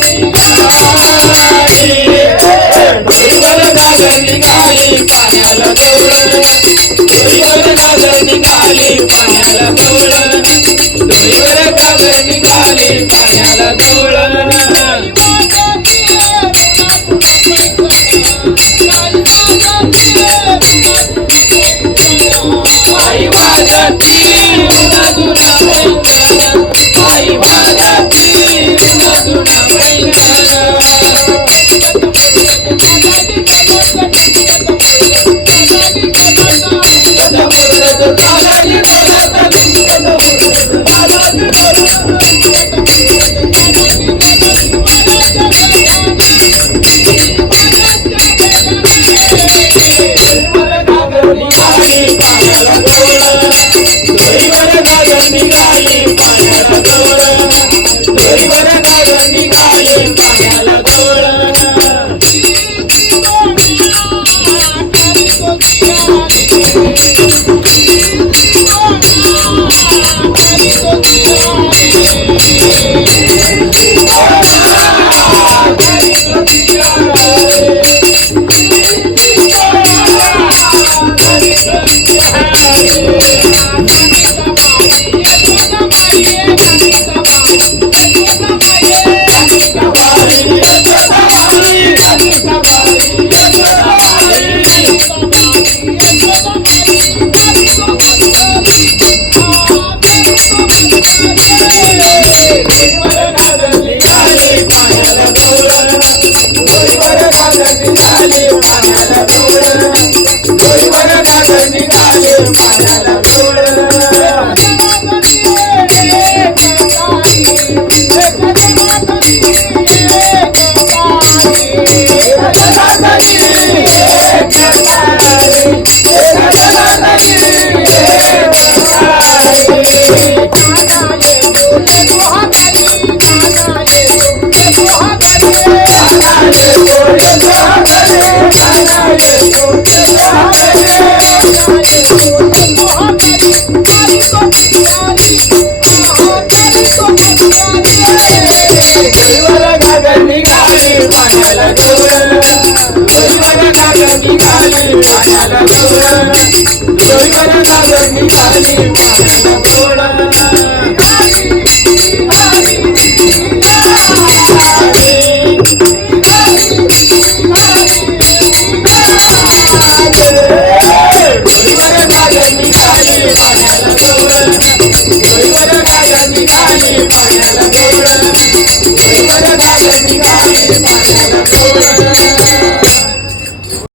Thank you. हरिवर गागनी गाली पाण्याला गौर हरिवर गागनी काली पाण्याला गौर हरिवर गागनी काली